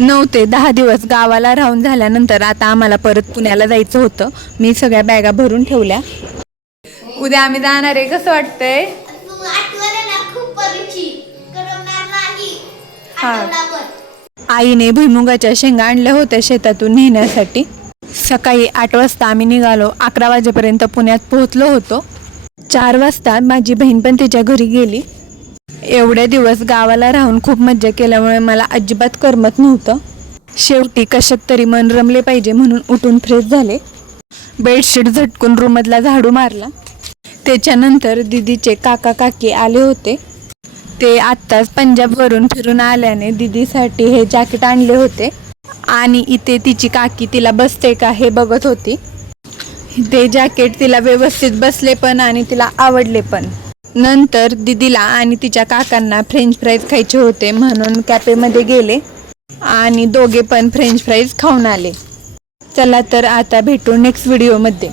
नऊ ते दहा दिवस गावाला राहून झाल्यानंतर आता आम्हाला परत पुण्याला जायचं होतं. मी सगळ्या बॅगा भरून ठेवल्या. उद्या आम्ही जाणार आहे कसं वाटतंय? आहे आईने भुईमुगाच्या शेंगा आणल्या होत्या शेतातून नेण्यासाठी. सकाळी आठ वाजता आम्ही निघालो. अकरा वाजेपर्यंत पुण्यात पोहोचलो होतो. चार वाजता माझी बहीण पण तिच्या घरी गेली. एवढे दिवस गावाला राहून खूप मज्जा केल्यामुळे मला अजिबात करमत नव्हतं. शेवटी कशात तरी मन रमले पाहिजे म्हणून उठून फ्रेश झाले. बेडशीट झटकून रूममधला झाडू मारला. त्याच्यानंतर दिदीचे काका काकी आले होते. ते आत्ताच पंजाबवरून फिरून आल्याने दिदीसाठी हे जॅकेट आणले होते. आणि इथे तिची काकी तिला बसते का हे बघत होती. ते जॅकेट तिला व्यवस्थित बसले पण आणि तिला आवडले पण. नंतर दिदीला आणि तिच्या काकांना फ्रेंच फ्राईज खायचे होते म्हणून कॅफेमध्ये गेले आणि दोघे पण फ्रेंच फ्राईज खाऊन आले. चला तर आता भेटू नेक्स्ट व्हिडिओमध्ये